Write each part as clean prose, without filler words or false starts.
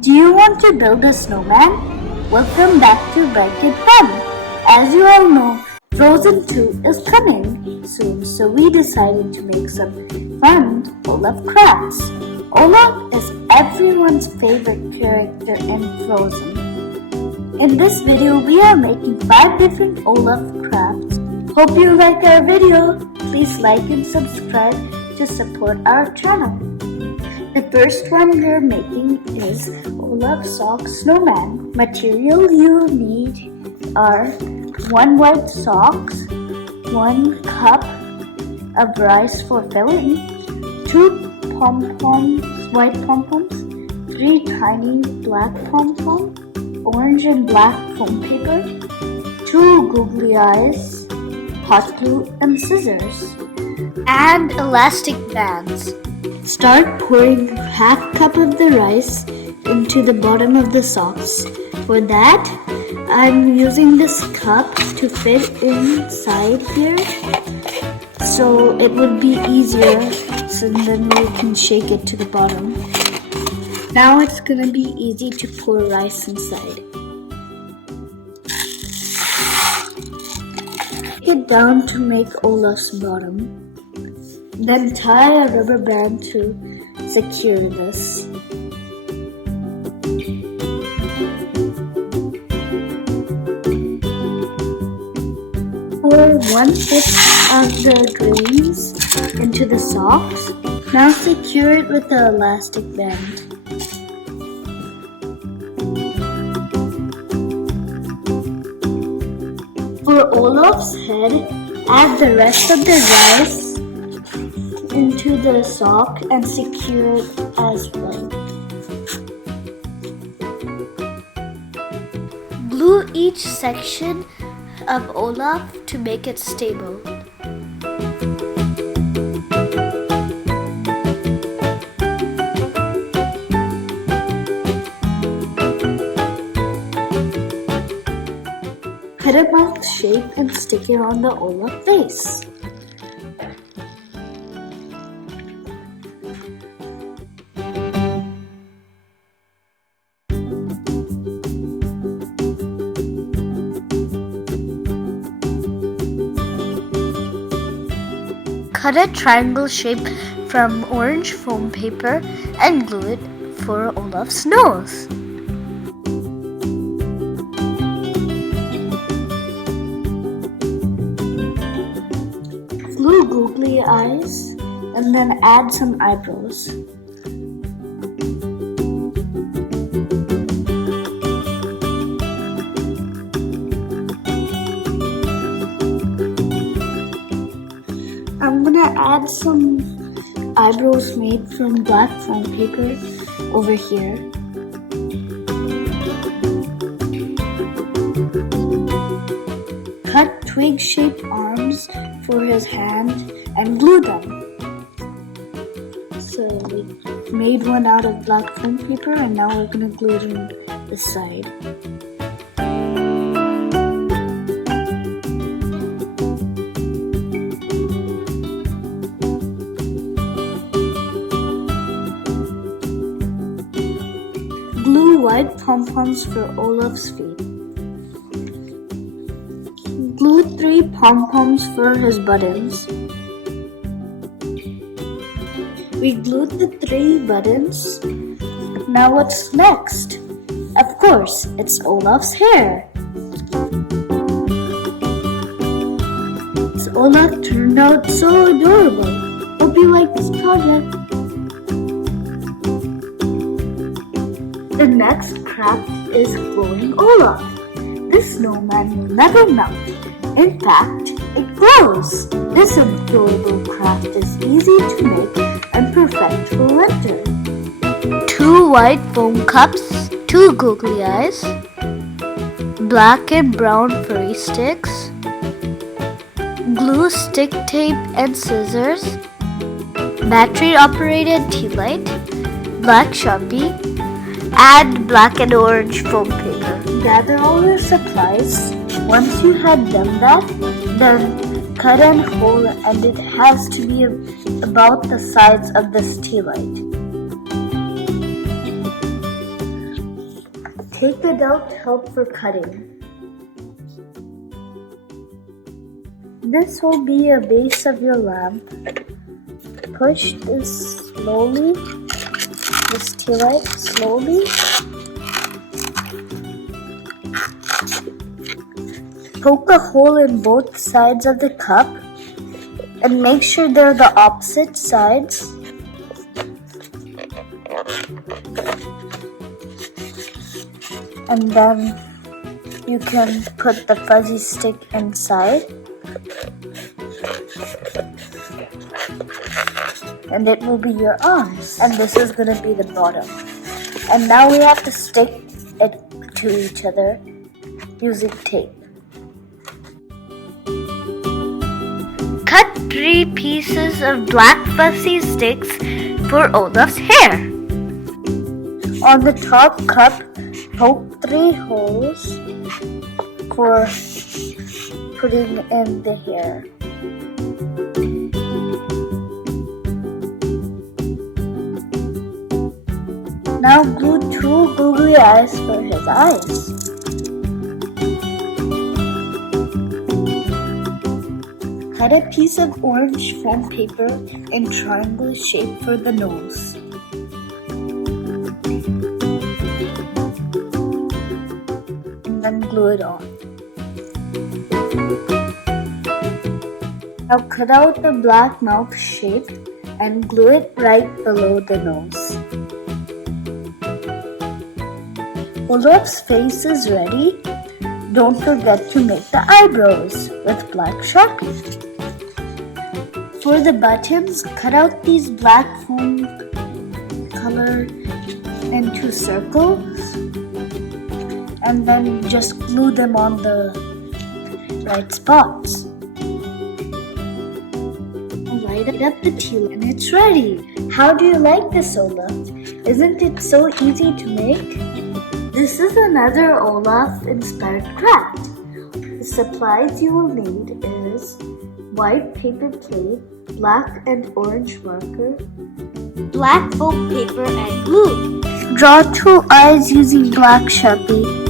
Do you want to build a snowman? Welcome back to Bright Kid Fun. As you all know, Frozen 2 is coming soon, so we decided to make some fun Olaf crafts. Olaf is everyone's favorite character in Frozen. In this video, we are making 5 different Olaf crafts. Hope you like our video. Please like and subscribe to support our channel. The first one we're making is Olaf Sock Snowman. Material you need are 1 white socks, 1 cup of rice for filling, 2 pompoms, white pompoms, 3 tiny black pompoms, orange and black foam paper, 2 googly eyes, hot glue and scissors, and elastic bands. Start pouring half cup of the rice into the bottom of the socks. For that, I'm using this cup to fit inside here, so it would be easier, so then we can shake it to the bottom. Now it's gonna be easy to pour rice inside. Take it down to make Olaf's bottom. Then tie a rubber band to secure this. Pour 1/5 of the grains into the socks. Now secure it with the elastic band. For Olaf's head, add the rest of the rice into the sock and secure it as well. Glue each section of Olaf to make it stable. Cut a mouth shape and stick it on the Olaf face. Cut a triangle shape from orange foam paper and glue it for Olaf's nose. Glue googly eyes and then add some eyebrows. I'm gonna add some eyebrows made from black foam paper over here. Cut twig-shaped arms for his hand and glue them. So we made one out of black foam paper and now we're gonna glue it on the side. Glue white pompoms for Olaf's feet. Glue 3 pompoms for his buttons. We glued the 3 buttons. Now what's next? Of course, it's Olaf's hair. Olaf turned out so adorable. Hope you like this project. The next craft is glowing Olaf. This snowman will never melt. In fact, it glows. This adorable craft is easy to make and perfect for winter. 2 white foam cups, 2 googly eyes, black and brown furry sticks, glue, stick tape and scissors, battery operated Tealight, black Sharpie, add black and orange foam paper. Gather all your supplies. Once you have done that, then cut a hole and it has to be about the size of this Tealight. Take adult help for cutting. This will be a base of your lamp. Push this slowly, this Tealight slowly. Poke a hole in both sides of the cup and make sure they're the opposite sides. And then you can put the fuzzy stick inside. And it will be your arms. And this is going to be the bottom. And now we have to stick it to each other using tape. Cut 3 pieces of black fuzzy sticks for Olaf's hair. On the top cup, poke 3 holes for putting in the hair. Now glue 2 googly eyes for his eyes. Cut a piece of orange foam paper in triangle shape for the nose. And then glue it on. Now cut out the black mouth shape and glue it right below the nose. Olaf's face is ready. Don't forget to make the eyebrows with black Sharpie. For the buttons, cut out these black foam color into circles and then just glue them on the right spots. Light up the teal and it's ready. How do you like this, Olaf? Isn't it so easy to make? This is another Olaf-inspired craft. The supplies you will need is white paper plate, black and orange marker, black foam paper and glue. Draw 2 eyes using black Sharpie.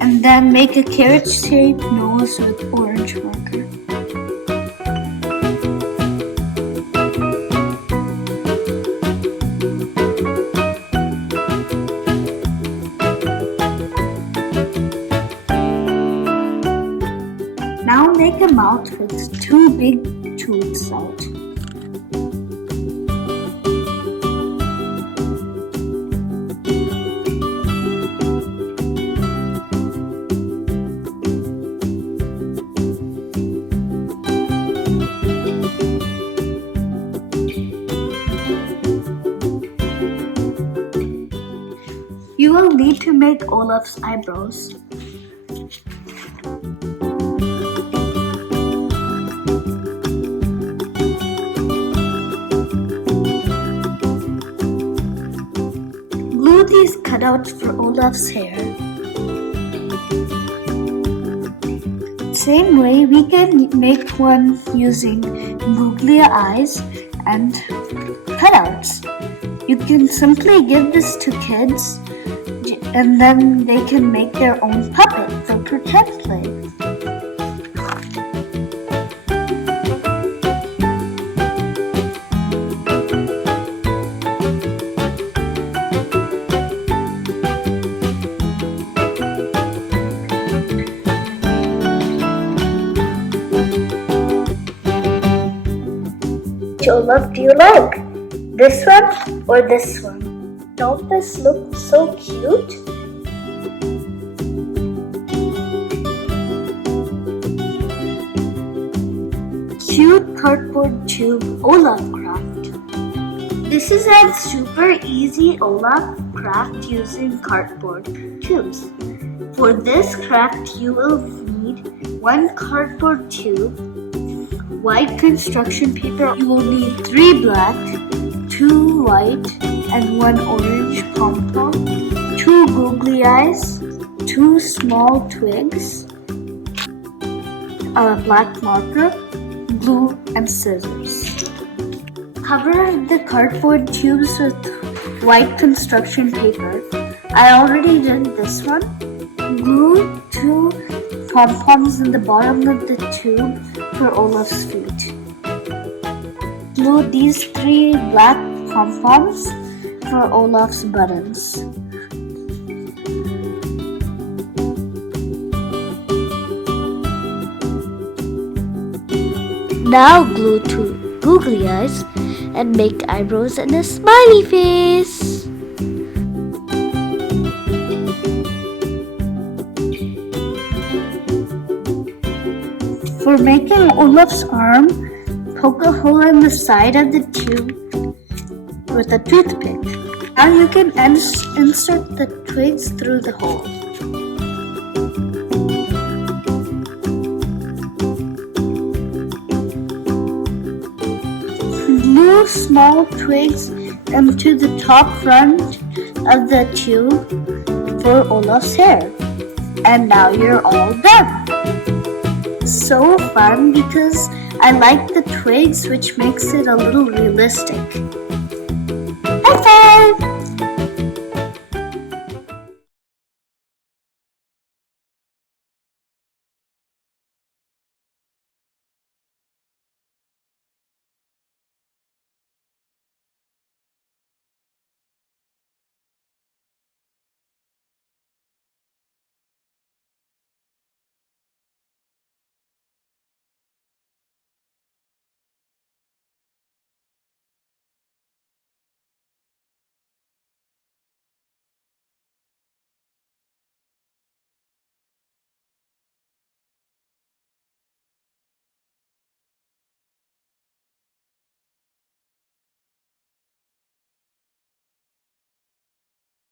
And then make a carrot-shaped nose with orange marker. Now make a mouth with 2 big tooths out. You will need to make Olaf's eyebrows. Glue these cutouts for Olaf's hair. Same way, we can make one using googly eyes and cutouts. You can simply give this to kids and then they can make their own puppet for pretend play. Which Olaf do you like? This one or this one? Don't this look so cute? Cute cardboard tube Olaf craft. This is a super easy Olaf craft using cardboard tubes. For this craft you will need 1 cardboard tube, white construction paper. You will need 3 black, 2 white, and 1 orange pom-pom, 2 googly eyes, 2 small twigs, a black marker, glue, and scissors. Cover the cardboard tubes with white construction paper. I already did this one. Glue 2 pom-poms in the bottom of the tube for Olaf's feet. Glue these 3 black pom-poms for Olaf's buttons. Now glue 2 googly eyes and make eyebrows and a smiley face. For making Olaf's arm, poke a hole in the side of the tube with a toothpick. Now you can insert the twigs through the hole. Glue small twigs into the top front of the tube for Olaf's hair. And now you're all done. So fun because I like the twigs, which makes it a little realistic. High five!